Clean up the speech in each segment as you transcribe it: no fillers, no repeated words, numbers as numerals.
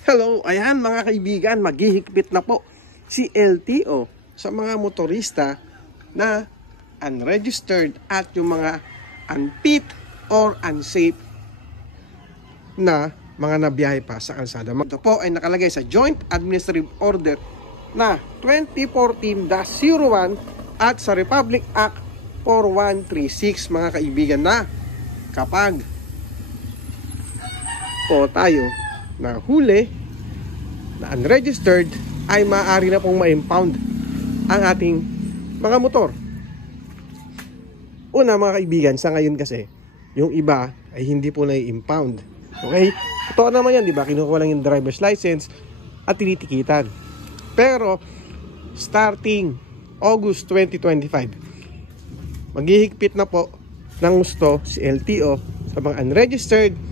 Hello, ayan mga kaibigan, maghihigpit na po si LTO sa mga motorista na unregistered at yung mga unfit or unsafe na mga nabiyahe pa sa kalsada. Ito po ay nakalagay sa Joint Administrative Order na 2014-01 at sa Republic Act 4136 mga kaibigan, na kapag po tayo na huli na unregistered ay maaari na pong ma-impound ang ating mga motor. Una mga kaibigan, sa ngayon kasi yung iba ay hindi po na-impound. Okay? Totoo naman yan, di ba? Kinukuha lang yung driver's license at tinitikitan. Pero starting August 2025, maghihigpit na po ng gusto si LTO sa mga unregistered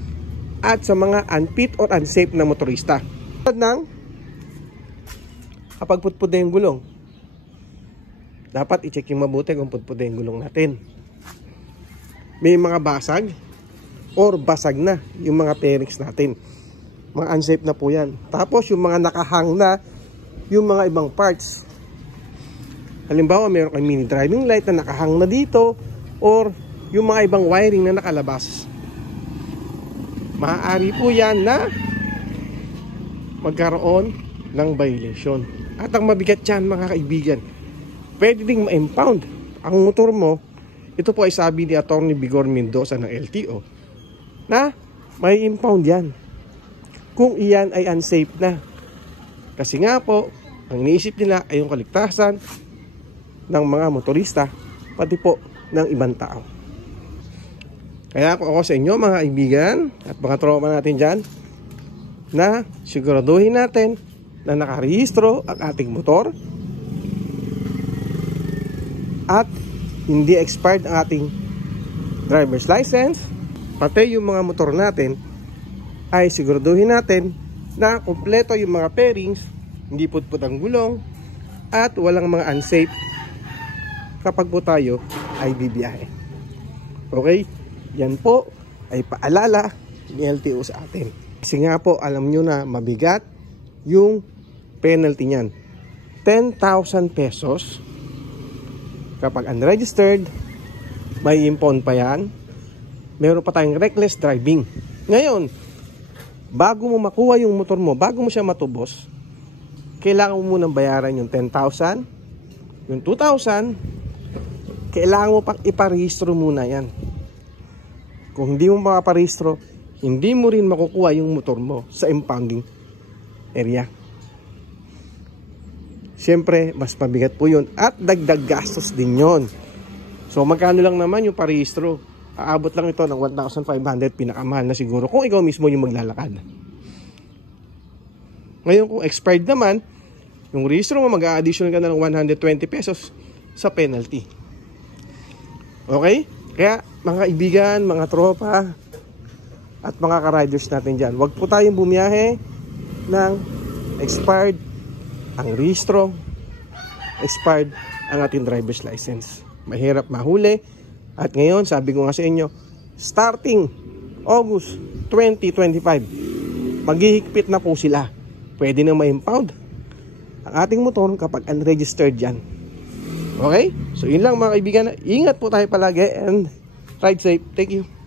at sa mga unfit or unsafe na motorista. Nang kapag putpud na yung gulong, dapat i-check yung mabuti kung putpud na yung gulong natin. May mga basag or basag na yung mga fairings natin. Mga unsafe na po yan. Tapos yung mga nakahang na yung mga ibang parts. Halimbawa, mayroon kang mini driving light na nakahang na dito, or yung mga ibang wiring na nakalabas. Maaari po yan na magkaroon ng violation. At ang mabigat yan mga kaibigan, pwede ding ma-impound ang motor mo. Ito po ay sabi ni Atty. Vigor Mendoza ng LTO na may impound yan kung iyan ay unsafe na. Kasi nga po, ang iniisip nila ay yung kaligtasan ng mga motorista, pati po ng ibang tao. Kaya ako sa inyo mga kaibigan at mga tropa natin dyan, na siguraduhin natin na nakarehistro ang ating motor at hindi expired ang ating driver's license. Pati yung mga motor natin ay siguraduhin natin na kumpleto yung mga pairings, hindi putput ang gulong, at walang mga unsafe kapag po tayo ay bibiyahe. Okay? Yan po ay paalala ni LTO sa atin. Kasi nga po, alam nyo na mabigat yung penalty niyan. 10,000 pesos kapag unregistered, may impound pa yan. Meron pa tayong reckless driving. Ngayon, bago mo makuha yung motor mo, bago mo siya matubos, kailangan mo munang bayaran yung 10,000, yung 2,000, kailangan mo pang iparehistro muna yan. Kung hindi mo makaparehistro, hindi mo rin makukuha yung motor mo sa impounding area. Siyempre, mas mabigat po yun at dagdag gastos din yun. So, magkano lang naman yung parehistro? Aabot lang ito ng 1,500, pinakamahal na siguro kung ikaw mismo yung maglalakad. Ngayon, kung expired naman, yung rehistro mo, mag-a-additional ka na ng 120 pesos sa penalty. Okay? Kaya, mga kaibigan, mga tropa, at mga ka-riders natin dyan, huwag po tayong bumiyahe ng expired ang rehistro, expired ang ating driver's license. Mahirap mahuli. At ngayon, sabi ko nga sa inyo, starting August 2025, maghihigpit na po sila. Pwede na ma-impound ang ating motor kapag unregistered yan. Okay? So yun lang mga kaibigan. Ingat po tayo palagi and ride safe. Thank you.